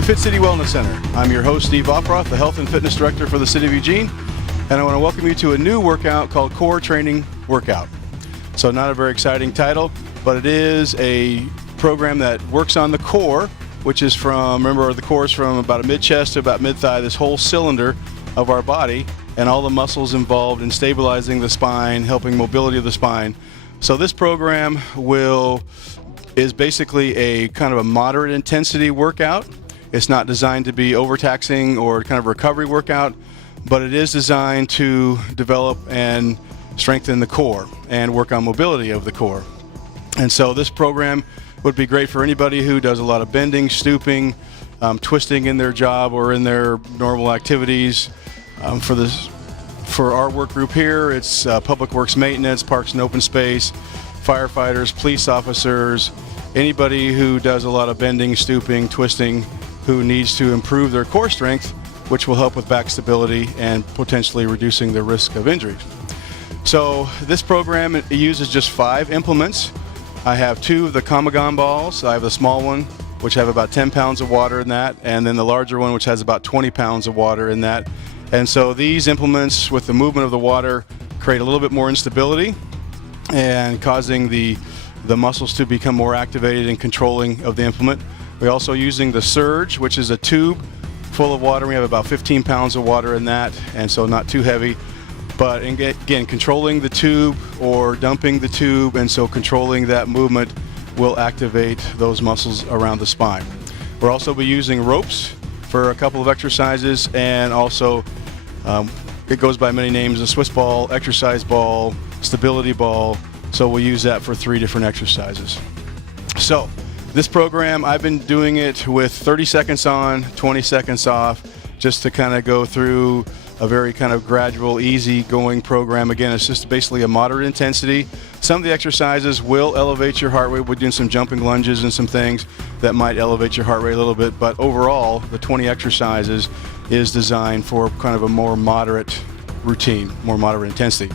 to Fit City Wellness Center. I'm your host, Steve Offroth, the Health and Fitness Director for the City of Eugene, and I want to welcome you to a new workout called Core Training Workout. So not a very exciting title, but it is a program that works on the core, which is from, remember, the core is from about a mid-chest to about mid-thigh, this whole cylinder of our body, and all the muscles involved in stabilizing the spine, helping mobility of the spine. So this program is basically a kind of a moderate intensity workout. It's not designed to be overtaxing or kind of recovery workout, but it is designed to develop and strengthen the core and work on mobility of the core. And so this program would be great for anybody who does a lot of bending, stooping, twisting in their job or in their normal activities. For our work group here, it's public works maintenance, parks and open space, firefighters, police officers, anybody who does a lot of bending, stooping, twisting, who needs to improve their core strength, which will help with back stability and potentially reducing the risk of injury. So this program uses just 5 implements. I have 2 of the Kamagon balls. I have the small one, which have about 10 pounds of water in that, and then the larger one, which has about 20 pounds of water in that. And so these implements, with the movement of the water, create a little bit more instability and causing the muscles to become more activated and controlling of the implement. We're also using the Surge, which is a tube full of water. We have about 15 pounds of water in that, and so not too heavy. But again, controlling the tube or dumping the tube, and so controlling that movement will activate those muscles around the spine. We'll also be using ropes for a couple of exercises, and also it goes by many names: a Swiss ball, exercise ball, stability ball. So we'll use that for 3 different exercises. So this program, I've been doing it with 30 seconds on, 20 seconds off, just to kind of go through a very kind of gradual, easy going program. Again, it's just basically a moderate intensity. Some of the exercises will elevate your heart rate. We're doing some jumping lunges and some things that might elevate your heart rate a little bit, but overall, the 20 exercises is designed for kind of a more moderate routine, more moderate intensity.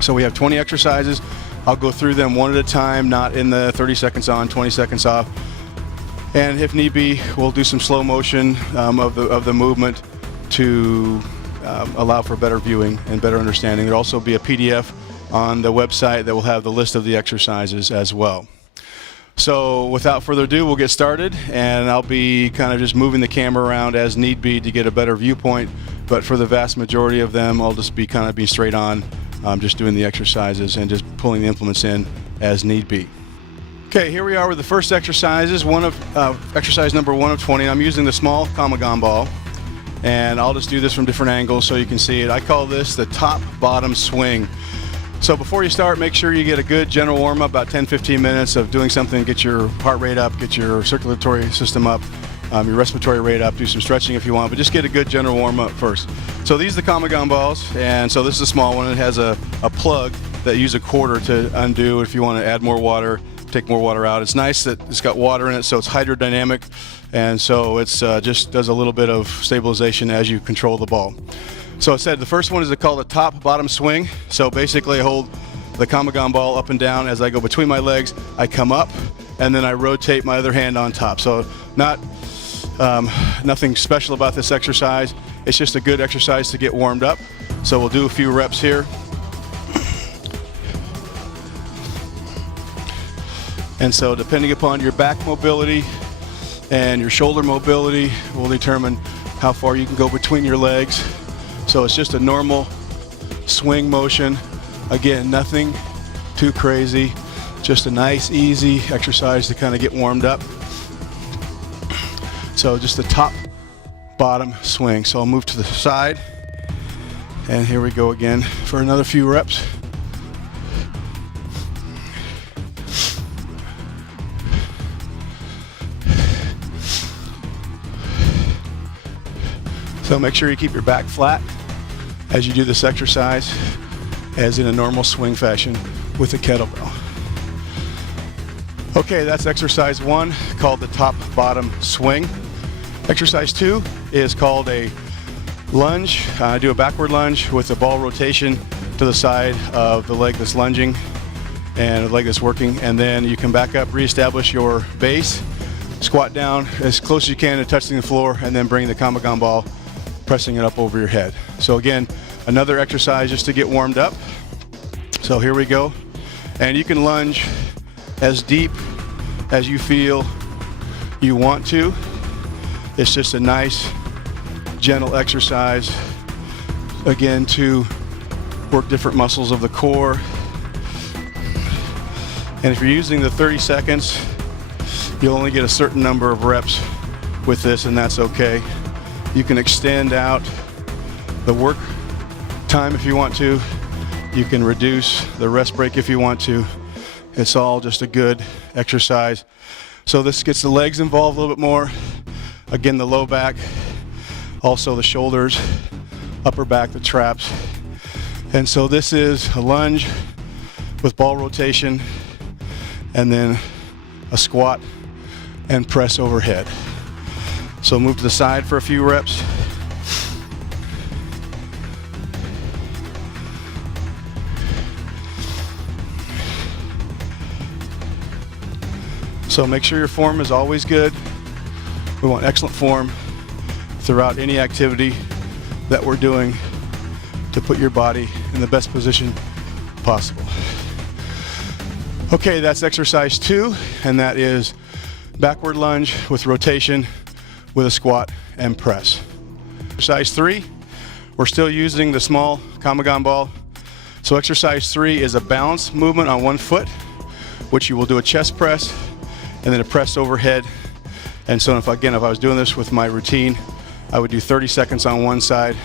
So we have 20 exercises. I'll go through them one at a time, not in the 30 seconds on, 20 seconds off. And if need be, we'll do some slow motion of the movement to allow for better viewing and better understanding. There'll also be a PDF on the website that will have the list of the exercises as well. So without further ado, we'll get started, and I'll be kind of just moving the camera around as need be to get a better viewpoint, but for the vast majority of them, I'll just be kind of being straight on, just doing the exercises and just pulling the implements in as need be. Okay, here we are with the first exercises, exercise number 1 of 20. I'm using the small Kamagon ball, and I'll just do this from different angles so you can see it. I call this the top-bottom swing. So before you start, make sure you get a good general warm-up, about 10-15 minutes of doing something, get your heart rate up, get your circulatory system up, your respiratory rate up, do some stretching if you want, but just get a good general warm-up first. So these are the Kamagon balls, and so this is a small one. It has a plug that you use a quarter to undo if you want to add more water, take more water out. It's nice that it's got water in it, so it's hydrodynamic, and so it's just does a little bit of stabilization as you control the ball. So I said the first one is called a top-bottom swing. So basically I hold the Kamagon ball up and down as I go between my legs. I come up, and then I rotate my other hand on top. So nothing special about this exercise. It's just a good exercise to get warmed up. So we'll do a few reps here. And so depending upon your back mobility and your shoulder mobility will determine how far you can go between your legs. So it's just a normal swing motion. Again, nothing too crazy, just a nice, easy exercise to kind of get warmed up. So just the top, bottom swing. So I'll move to the side, and here we go again for another few reps. So make sure you keep your back flat as you do this exercise, as in a normal swing fashion with a kettlebell. Okay, that's exercise 1, called the top-bottom swing. Exercise 2 is called a lunge. I do a backward lunge with the ball rotation to the side of the leg that's lunging and the leg that's working, and then you can back up, reestablish your base, Squat down as close as you can to touching the floor, and then bring the Kamagon ball, pressing it up over your head. So again, another exercise just to get warmed up. So here we go. And you can lunge as deep as you feel you want to. It's just a nice, gentle exercise, again, to work different muscles of the core. And if you're using the 30 seconds, you'll only get a certain number of reps with this, and that's okay. You can extend out the work time if you want to. You can reduce the rest break if you want to. It's all just a good exercise. So this gets the legs involved a little bit more. Again, the low back, also the shoulders, upper back, the traps. And so this is a lunge with ball rotation, and then a squat and press overhead. So move to the side for a few reps. So make sure your form is always good. We want excellent form throughout any activity that we're doing to put your body in the best position possible. Okay, that's exercise 2, and that is backward lunge with rotation with a squat and press. Exercise 3, we're still using the small Kamagon ball. So exercise 3 is a balance movement on one foot, which you will do a chest press and then a press overhead. And so if I was doing this with my routine, I would do 30 seconds on one side,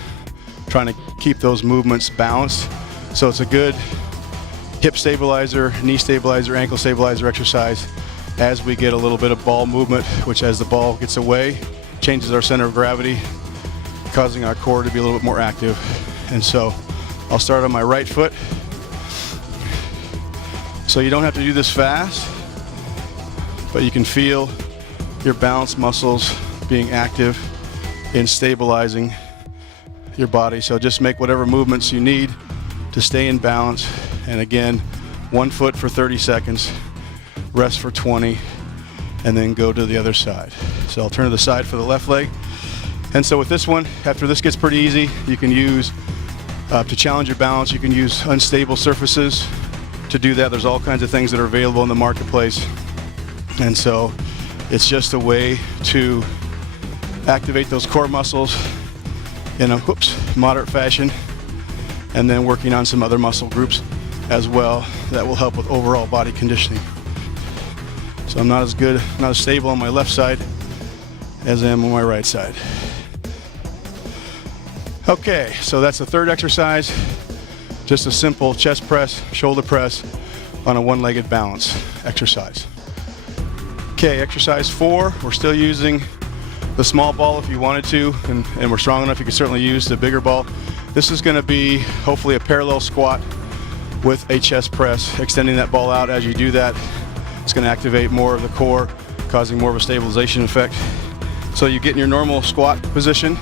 trying to keep those movements balanced. So it's a good hip stabilizer, knee stabilizer, ankle stabilizer exercise as we get a little bit of ball movement, which as the ball gets away, changes our center of gravity, causing our core to be a little bit more active. And so I'll start on my right foot. So you don't have to do this fast, but you can feel your balance muscles being active in stabilizing your body. So just make whatever movements you need to stay in balance. And again, one foot for 30 seconds, rest for 20, and then go to the other side. So I'll turn to the side for the left leg. And so with this one, after this gets pretty easy, you can use, to challenge your balance, you can use unstable surfaces to do that. There's all kinds of things that are available in the marketplace. And so it's just a way to activate those core muscles in a moderate fashion, and then working on some other muscle groups as well that will help with overall body conditioning. So I'm not as stable on my left side as I am on my right side. Okay, so that's the third exercise. Just a simple chest press, shoulder press on a one-legged balance exercise. Okay, exercise 4, we're still using the small ball if you wanted to, and we're strong enough, you can certainly use the bigger ball. This is going to be hopefully a parallel squat with a chest press, extending that ball out as you do that. It's going to activate more of the core, causing more of a stabilization effect. So you get in your normal squat position,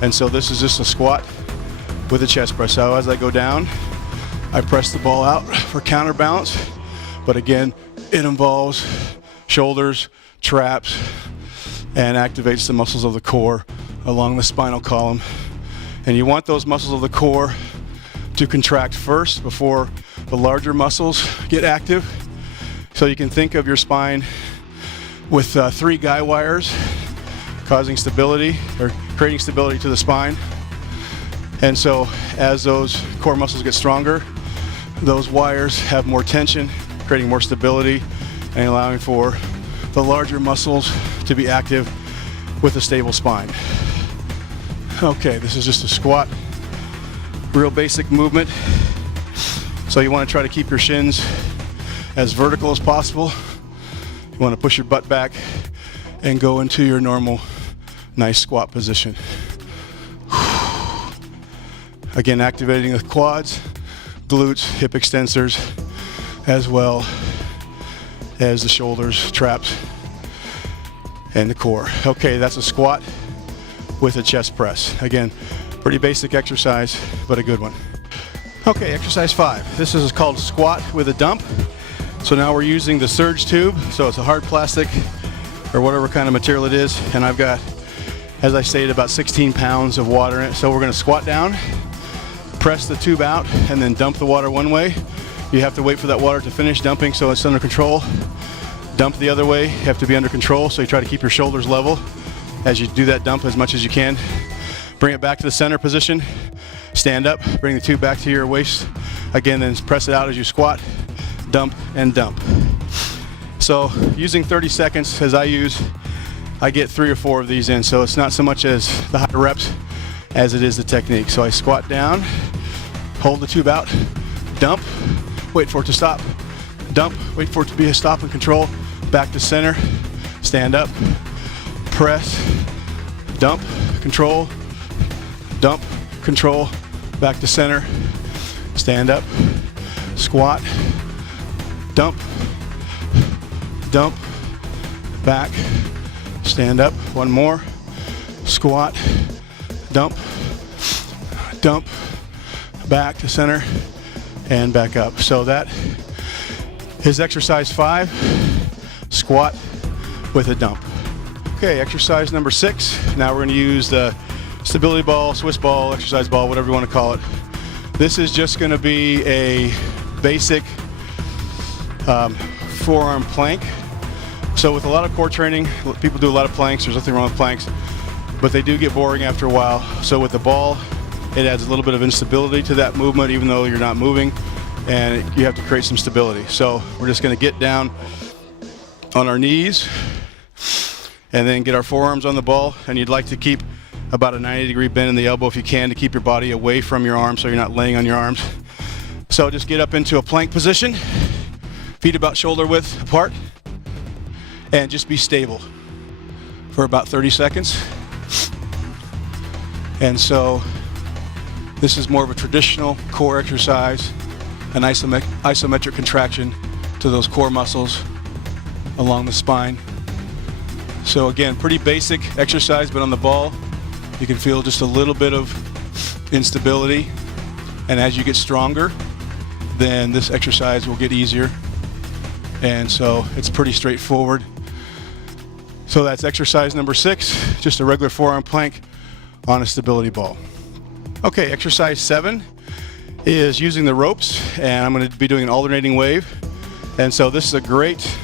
and so this is just a squat with a chest press. So as I go down, I press the ball out for counterbalance, but again, it involves shoulders, traps, and activates the muscles of the core along the spinal column. And you want those muscles of the core to contract first before the larger muscles get active. So you can think of your spine with 3 guy wires causing stability or creating stability to the spine. And so as those core muscles get stronger, those wires have more tension, creating more stability and allowing for the larger muscles to be active with a stable spine. Okay, this is just a squat, real basic movement. So you want to try to keep your shins as vertical as possible. You want to push your butt back and go into your normal nice squat position. Again, activating the quads, glutes, hip extensors, as well as the shoulders, traps, and the core. Okay, that's a squat with a chest press. Again, pretty basic exercise, but a good one. Okay, exercise 5. This is called squat with a dump. So now we're using the surge tube. So it's a hard plastic or whatever kind of material it is, and I've got, as I stated, about 16 pounds of water in it. So we're going to squat down, press the tube out, and then dump the water one way. You have to wait for that water to finish dumping so it's under control. Dump the other way, you have to be under control, so you try to keep your shoulders level as you do that dump as much as you can. Bring it back to the center position, stand up, bring the tube back to your waist. Again, then press it out as you squat, dump, and dump. So using 30 seconds as I use, I get 3 or 4 of these in, so it's not so much as the high reps as it is the technique. So I squat down, hold the tube out, dump, wait for it to stop, dump, wait for it to be a stop and control, back to center, stand up, press, dump, control, dump, control, back to center, stand up, squat, dump, dump, back, stand up, one more, squat, dump, dump, back to center, and back up. So that is exercise 5, squat with a dump. Okay, exercise number 6. Now we're going to use the stability ball, Swiss ball, exercise ball, whatever you want to call it. This is just going to be a basic forearm plank. So with a lot of core training, people do a lot of planks. There's nothing wrong with planks, but they do get boring after a while. So with the ball, it adds a little bit of instability to that movement, even though you're not moving, and you have to create some stability. So we're just going to get down on our knees and then get our forearms on the ball, and you'd like to keep about a 90-degree bend in the elbow if you can, to keep your body away from your arms so you're not laying on your arms. So just get up into a plank position, feet about shoulder width apart, and just be stable for about 30 seconds. And so this is more of a traditional core exercise, an isometric contraction to those core muscles along the spine. So again, pretty basic exercise, but on the ball, you can feel just a little bit of instability. And as you get stronger, then this exercise will get easier. And so it's pretty straightforward. So that's exercise number 6, just a regular forearm plank on a stability ball. Okay, exercise 7 is using the ropes, and I'm going to be doing an alternating wave. And so this is a great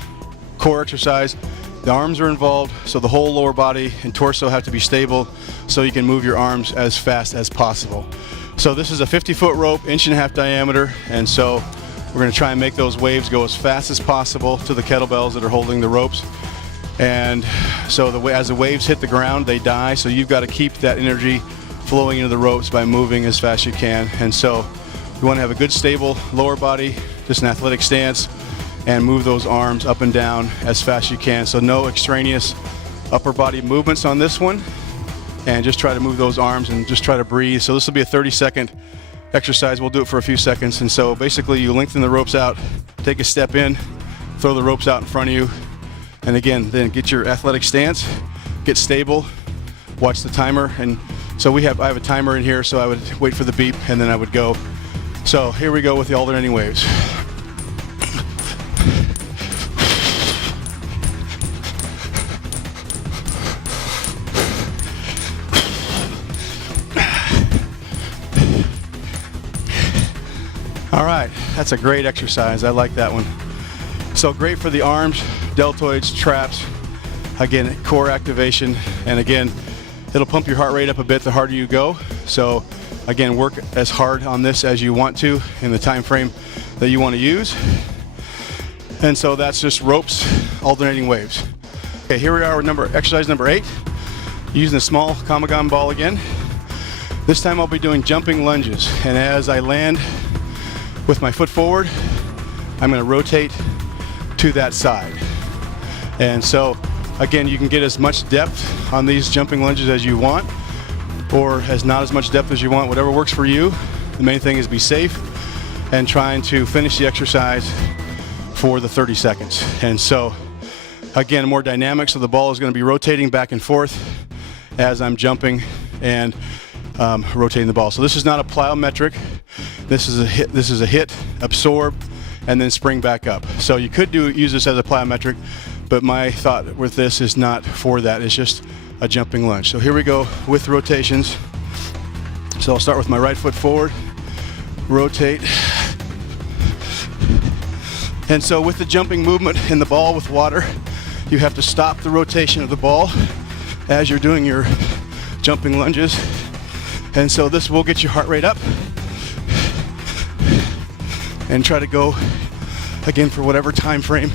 core exercise. The arms are involved, so the whole lower body and torso have to be stable so you can move your arms as fast as possible. So this is a 50-foot rope, 1.5 inch diameter, and so we're going to try and make those waves go as fast as possible to the kettlebells that are holding the ropes. And so as the waves hit the ground, they die, so you've got to keep that energy flowing into the ropes by moving as fast as you can. And so you want to have a good stable lower body, just an athletic stance, and move those arms up and down as fast as you can. So no extraneous upper body movements on this one, and just try to move those arms and just try to breathe. So this will be a 30-second exercise. We'll do it for a few seconds. And so basically you lengthen the ropes out, take a step in, throw the ropes out in front of you, and again, then get your athletic stance, get stable, watch the timer. And so I have a timer in here, so I would wait for the beep and then I would go. So here we go with the alternating waves. All right, that's a great exercise. I like that one. So great for the arms, deltoids, traps. Again, core activation, and again, it'll pump your heart rate up a bit the harder you go. So again, work as hard on this as you want to in the time frame that you want to use. And so that's just ropes, alternating waves. Okay, here we are with exercise number 8, using the small Kamagon ball again. This time I'll be doing jumping lunges, and as I land with my foot forward, I'm going to rotate to that side. And so again, you can get as much depth on these jumping lunges as you want, or as not as much depth as you want, whatever works for you. The main thing is be safe and trying to finish the exercise for the 30 seconds. And so again, more dynamic, so the ball is going to be rotating back and forth as I'm jumping and rotating the ball. So this is not a plyometric. This is a hit, absorb, and then spring back up. So you could use this as a plyometric, but my thought with this is not for that. It's just a jumping lunge. So here we go with rotations. So I'll start with my right foot forward, rotate. And so with the jumping movement in the ball with water, you have to stop the rotation of the ball as you're doing your jumping lunges. And so this will get your heart rate up. And try to go again for whatever time frame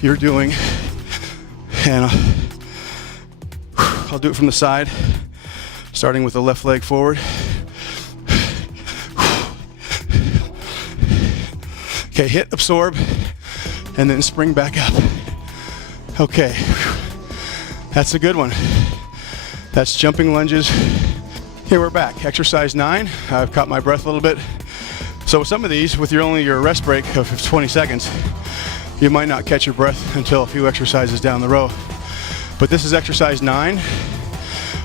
you're doing. And I'll do it from the side, starting with the left leg forward. Okay, hit, absorb, and then spring back up. Okay, that's a good one. That's jumping lunges. Okay, we're back. Exercise 9. I've caught my breath a little bit. So with some of these, with your rest break of 20 seconds, you might not catch your breath until a few exercises down the row. But this is exercise 9.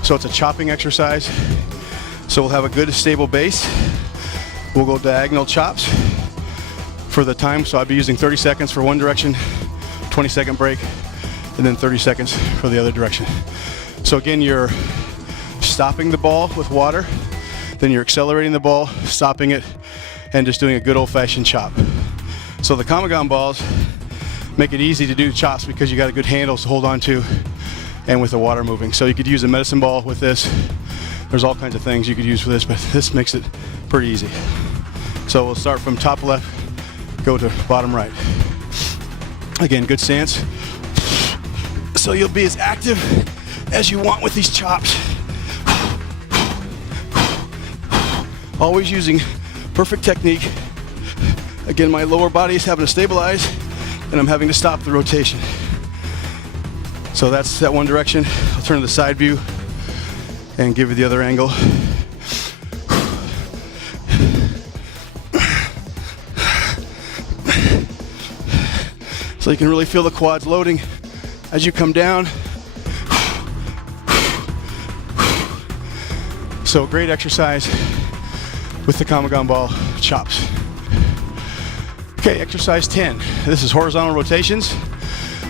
So it's a chopping exercise. So we'll have a good stable base. We'll go diagonal chops for the time. So I'll be using 30 seconds for one direction, 20-second break, and then 30 seconds for the other direction. So again, you're stopping the ball with water, then you're accelerating the ball, stopping it, and just doing a good old-fashioned chop. So the Kamagon balls make it easy to do chops because you got a good handles to hold on to and with the water moving. So you could use a medicine ball with this. There's all kinds of things you could use for this, but this makes it pretty easy. So we'll start from top left, go to bottom right. Again, good stance. So you'll be as active as you want with these chops. Always using perfect technique. Again, my lower body is having to stabilize and I'm having to stop the rotation. So that's that one direction. I'll turn to the side view and give you the other angle. So you can really feel the quads loading as you come down. So great exercise with the Kamagon ball chops. Okay, exercise 10. This is horizontal rotations.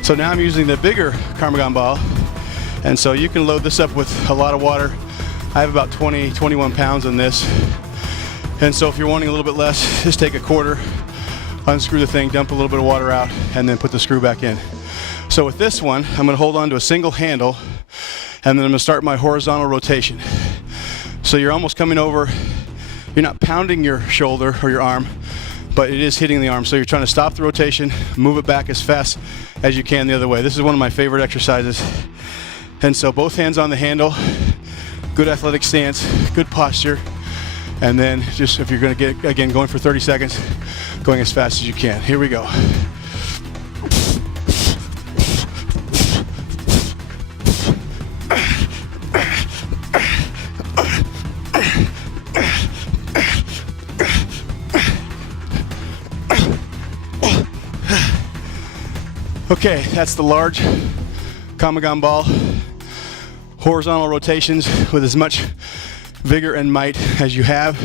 So now I'm using the bigger Kamagon ball. And so you can load this up with a lot of water. I have about 21 pounds in this. And so if you're wanting a little bit less, just take a quarter, unscrew the thing, dump a little bit of water out, and then put the screw back in. So with this one, I'm gonna hold on to a single handle, and then I'm gonna start my horizontal rotation. So you're almost coming over. You're not pounding your shoulder or your arm, but it is hitting the arm. So you're trying to stop the rotation, move it back as fast as you can the other way. This is one of my favorite exercises. And so both hands on the handle, good athletic stance, good posture. And then just if you're gonna get, again, going for 30 seconds, going as fast as you can. Here we go. Okay, that's the large Kamagon ball. Horizontal rotations with as much vigor and might as you have.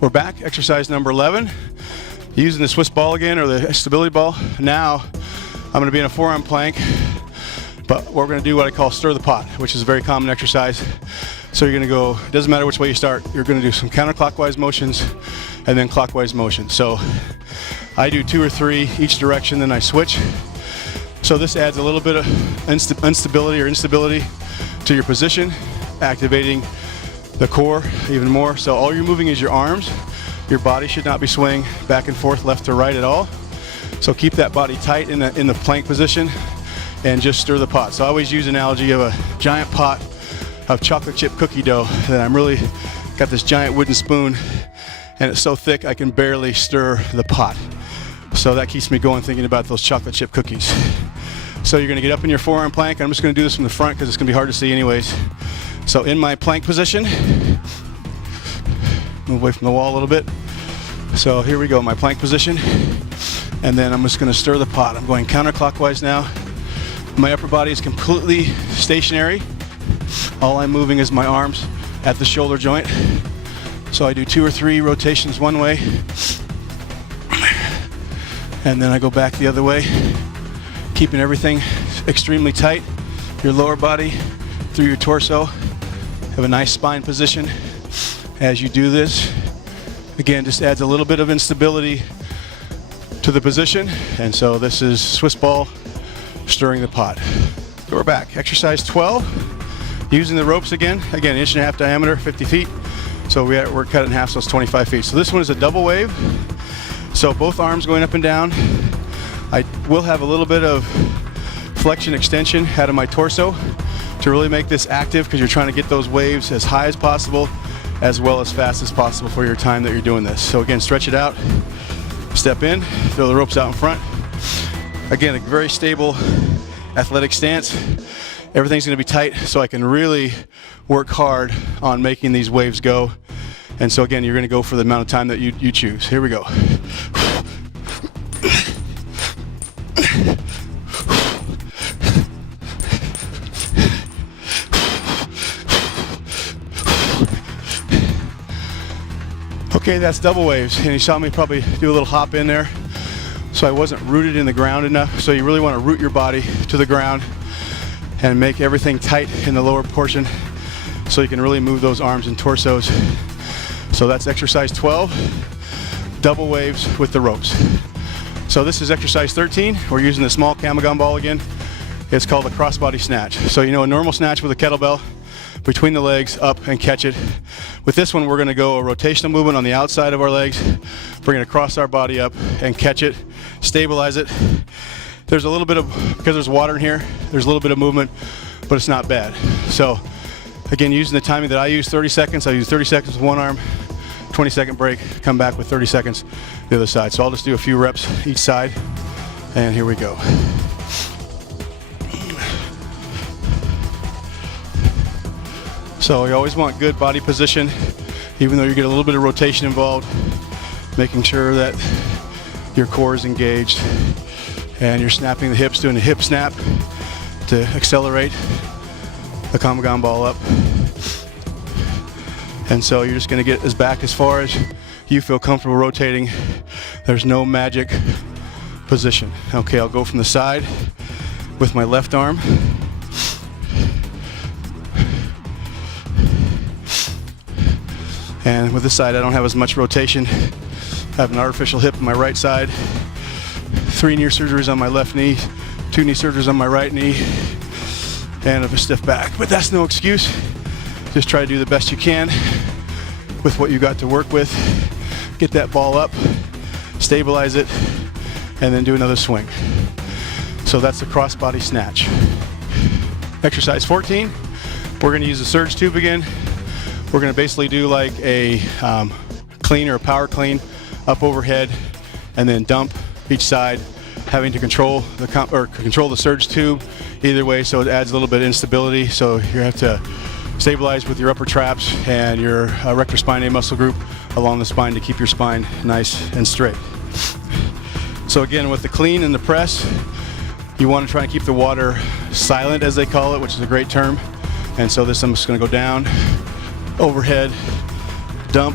We're back, exercise number 11. Using the Swiss ball again, or the stability ball. Now, I'm gonna be in a forearm plank, but we're gonna do what I call stir the pot, which is a very common exercise. So you're gonna go, it doesn't matter which way you start, you're gonna do some counterclockwise motions and then clockwise motions. So I do 2 or 3 each direction, then I switch. So this adds a little bit of instability to your position, activating the core even more. So all you're moving is your arms. Your body should not be swaying back and forth left to right at all. So keep that body tight in the plank position and just stir the pot. So I always use an analogy of a giant pot of chocolate chip cookie dough that I'm really got this giant wooden spoon and it's so thick I can barely stir the pot. So that keeps me going thinking about those chocolate chip cookies. So you're gonna get up in your forearm plank. I'm just gonna do this from the front because it's gonna be hard to see anyways. So in my plank position, move away from the wall a little bit. So here we go, my plank position. And then I'm just gonna stir the pot. I'm going counterclockwise now. My upper body is completely stationary. All I'm moving is my arms at the shoulder joint. So I do 2 or 3 rotations one way. And then I go back the other way. keeping everything extremely tight. Your lower body through your torso. Have a nice spine position as you do this. Again, just adds a little bit of instability to the position. And so this is Swiss ball stirring the pot. So we're back. Exercise 12. Using the ropes again. Again, 1.5 inch diameter, 50 feet. So we're cut in half, so it's 25 feet. So this one is a double wave. So both arms going up and down. I will have a little bit of flexion extension out of my torso to really make this active, because you're trying to get those waves as high as possible as well as fast as possible for your time that you're doing this. So again, stretch it out, step in, throw the ropes out in front. Again, a very stable athletic stance. Everything's going to be tight, so I can really work hard on making these waves go. And so again, you're going to go for the amount of time that you choose. Here we go. Okay, that's double waves, and you saw me probably do a little hop in there, so I wasn't rooted in the ground enough. So you really want to root your body to the ground and make everything tight in the lower portion so you can really move those arms and torsos. So that's exercise 12, double waves with the ropes. So this is exercise 13. We're using the small Kamagon ball again. It's called a crossbody snatch. So you know, a normal snatch with a kettlebell, between the legs, up and catch it. With this one, we're gonna go a rotational movement on the outside of our legs, bring it across our body up and catch it, stabilize it. There's a little bit of, because there's water in here, there's a little bit of movement, but it's not bad. So again, using the timing that I use, 30 seconds, I use 30 seconds with one arm, 20-second break, come back with 30 seconds the other side. So I'll just do a few reps each side, and here we go. So you always want good body position, even though you get a little bit of rotation involved, making sure that your core is engaged and you're snapping the hips, doing a hip snap to accelerate the Kamagon ball up. And so you're just gonna get as back as far as you feel comfortable rotating. There's no magic position. Okay, I'll go from the side with my left arm. And with this side, I don't have as much rotation. I have an artificial hip on my right side, 3 knee surgeries on my left knee, 2 knee surgeries on my right knee, and a stiff back. But that's no excuse. Just try to do the best you can with what you got to work with. Get that ball up, stabilize it, and then do another swing. So that's the crossbody snatch. Exercise 14, we're gonna use the surge tube again. We're gonna basically do like a clean or a power clean up overhead, and then dump each side, having to control the surge tube either way, so it adds a little bit of instability. So you have to stabilize with your upper traps and your rectus spinae muscle group along the spine to keep your spine nice and straight. So again, with the clean and the press, you want to try and keep the water silent, as they call it, which is a great term. And so this, I'm just going to go down, overhead, dump,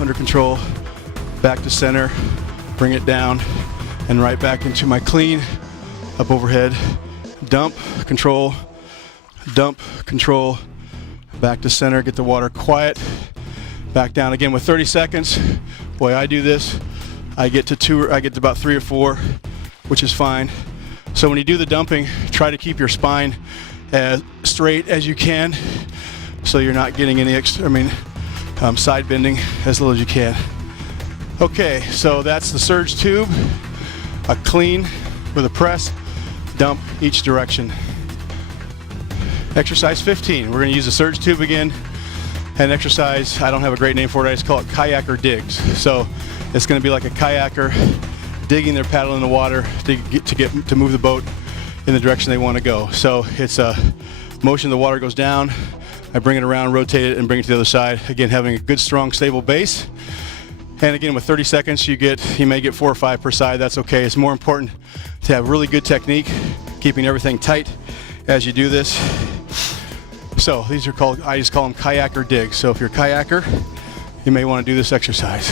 under control, back to center, bring it down, and right back into my clean, up overhead, dump, control, back to center, get the water quiet, back down again with 30 seconds. Boy, I do this, I get to about 3 or 4, which is fine. So when you do the dumping, try to keep your spine as straight as you can, so you're not getting any side bending as little as you can. Okay, so that's the surge tube, a clean with a press, dump each direction. Exercise 15, we're gonna use the surge tube again, and exercise, I don't have a great name for it, I just call it kayaker digs. So it's gonna be like a kayaker digging their paddle in the water to move the boat in the direction they wanna go. So it's a motion, the water goes down, I bring it around, rotate it, and bring it to the other side. Again, having a good, strong, stable base. And again, with 30 seconds, you may get 4 or 5 per side. That's okay. It's more important to have really good technique, keeping everything tight as you do this. So these are called, I just call them kayaker digs. So if you're a kayaker, you may want to do this exercise.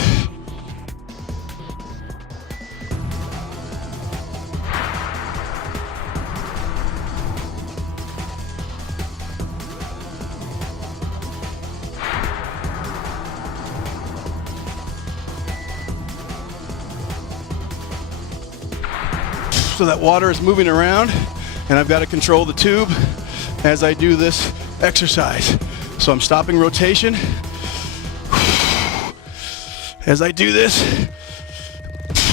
So that water is moving around, and I've got to control the tube as I do this exercise. So I'm stopping rotation. As I do this,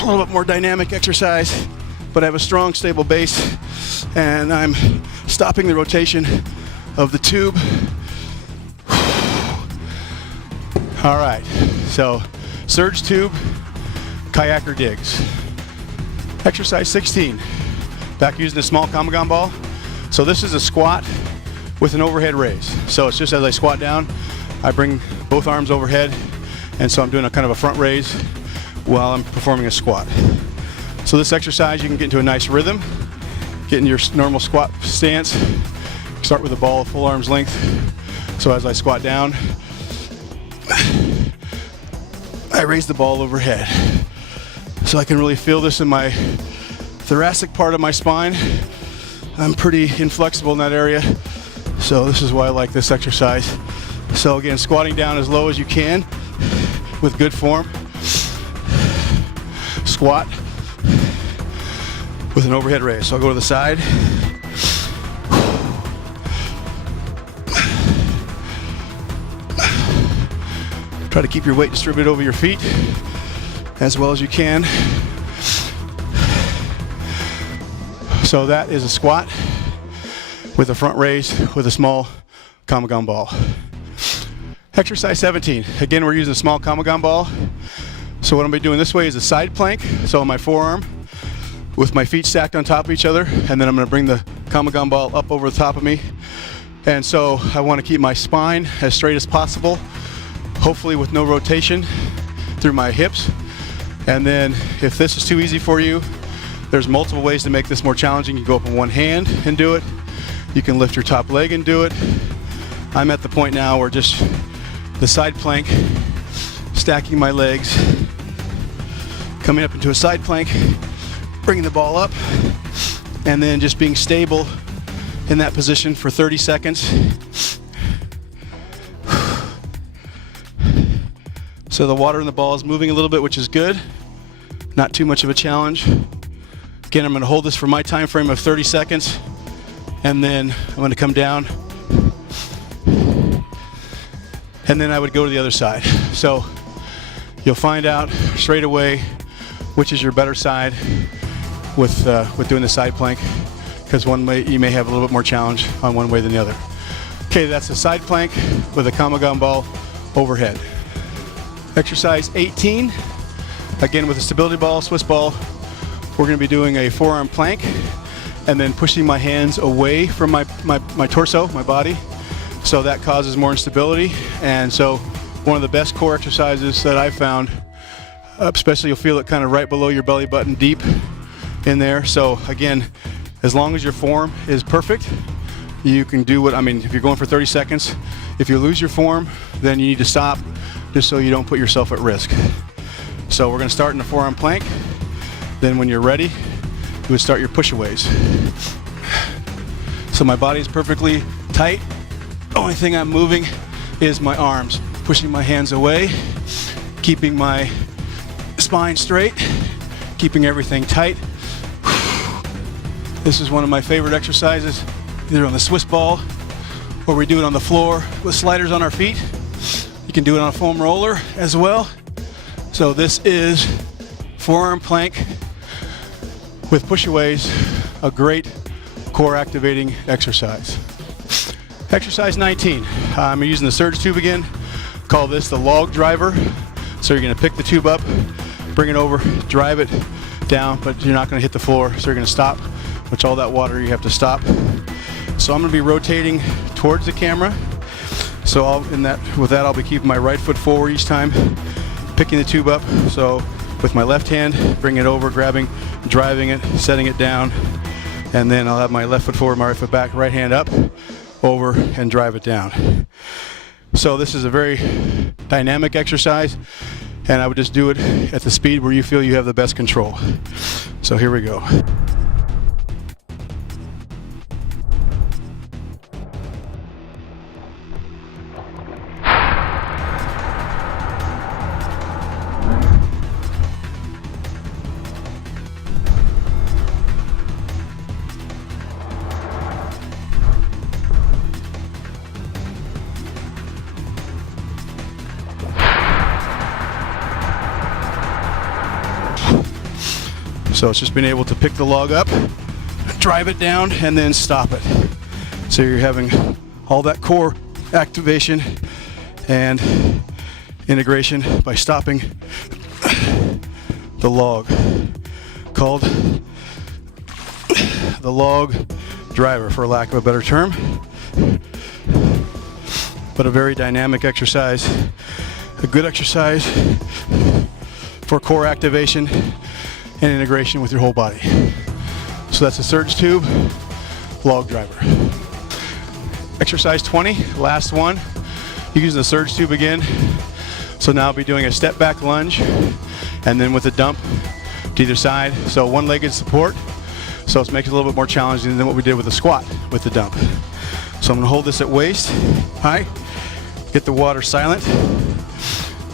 a little bit more dynamic exercise, but I have a strong, stable base, and I'm stopping the rotation of the tube. All right, so surge tube, kayaker digs. Exercise 16, back using the small Kamagon ball. So this is a squat with an overhead raise. So it's just as I squat down, I bring both arms overhead, and so I'm doing a kind of a front raise while I'm performing a squat. So this exercise, you can get into a nice rhythm, get in your normal squat stance. Start with a ball full arm's length. So as I squat down, I raise the ball overhead. So I can really feel this in my thoracic part of my spine. I'm pretty inflexible in that area. So this is why I like this exercise. So again, squatting down as low as you can with good form. Squat with an overhead raise. So I'll go to the side. Try to keep your weight distributed over your feet as well as you can. So that is a squat with a front raise with a small Kamagon ball. Exercise 17. Again, we're using a small Kamagon ball. So what I'm going to be doing this way is a side plank. So on my forearm with my feet stacked on top of each other, and then I'm going to bring the Kamagon ball up over the top of me. And so I want to keep my spine as straight as possible, hopefully with no rotation through my hips. And then if this is too easy for you, there's multiple ways to make this more challenging. You can go up in one hand and do it. You can lift your top leg and do it. I'm at the point now where just the side plank, stacking my legs, coming up into a side plank, bringing the ball up, and then just being stable in that position for 30 seconds. So the water in the ball is moving a little bit, which is good. Not too much of a challenge. Again, I'm going to hold this for my time frame of 30 seconds, and then I'm going to come down, and then I would go to the other side. So you'll find out straight away which is your better side with doing the side plank, because one way you may have a little bit more challenge on one way than the other. Okay, that's the side plank with a Kamagon ball overhead. Exercise 18, again with a stability ball, Swiss ball. We're going to be doing a forearm plank and then pushing my hands away from my torso, my body. So that causes more instability. And so one of the best core exercises that I've found, especially you'll feel it kind of right below your belly button, deep in there. So again, as long as your form is perfect, you can do what, if you're going for 30 seconds, if you lose your form, then you need to stop just so you don't put yourself at risk. So we're going to start in the forearm plank. Then when you're ready, you would start your push-aways. So my body is perfectly tight. The only thing I'm moving is my arms, pushing my hands away, keeping my spine straight, keeping everything tight. This is one of my favorite exercises, either on the Swiss ball or we do it on the floor with sliders on our feet. You can do it on a foam roller as well. So this is forearm plank with push-aways, a great core activating exercise. Exercise 19, I'm using the surge tube again. Call this the log driver. So you're gonna pick the tube up, bring it over, drive it down, but you're not gonna hit the floor, so you're gonna stop, which all that water you have to stop. So I'm gonna be rotating towards the camera. So with that, I'll be keeping my right foot forward each time, picking the tube up. So with my left hand, bring it over, grabbing, driving it, setting it down, and then I'll have my left foot forward, my right foot back, right hand up, over, and drive it down. So this is a very dynamic exercise, and I would just do it at the speed where you feel you have the best control. So here we go. So it's just being able to pick the log up, drive it down, and then stop it. So you're having all that core activation and integration by stopping the log, called the log driver, for lack of a better term. But a very dynamic exercise, a good exercise for core activation and integration with your whole body. So that's a surge tube, log driver. Exercise 20, last one. You're using the surge tube again. So now I'll be doing a step back lunge and then with a dump to either side. So one-legged support. So it makes it a little bit more challenging than what we did with the squat with the dump. So I'm gonna hold this at waist high, get the water silent.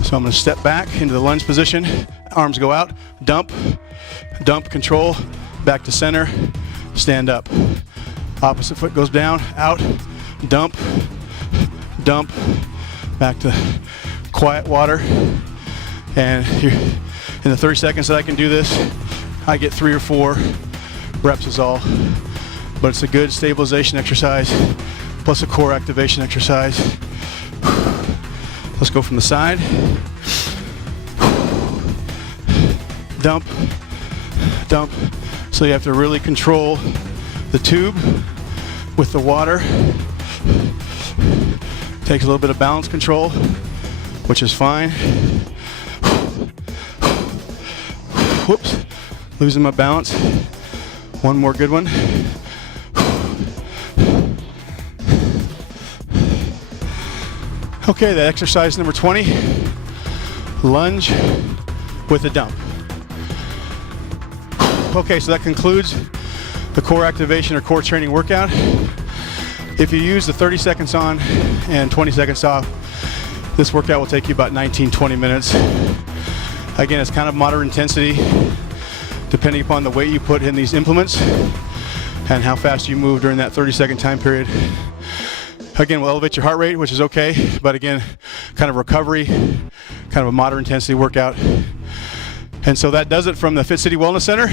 So I'm gonna step back into the lunge position, arms go out, dump, dump, control, back to center, stand up. Opposite foot goes down, out, dump, dump, back to quiet water. And here, in the 30 seconds that I can do this, I get 3 or 4 reps is all. But it's a good stabilization exercise, plus a core activation exercise. Let's go from the side. Dump, dump. So you have to really control the tube with the water. Takes a little bit of balance control, which is fine. Whoops, losing my balance. One more good one. Okay, that exercise number 20, lunge with a dump. Okay, so that concludes the core activation or core training workout. If you use the 30 seconds on and 20 seconds off, this workout will take you about 19-20 minutes. Again, it's kind of moderate intensity, depending upon the weight you put in these implements and how fast you move during that 30-second time period. Again, we'll elevate your heart rate, which is okay, but again, kind of recovery, kind of a moderate intensity workout. And so that does it from the Fit City Wellness Center.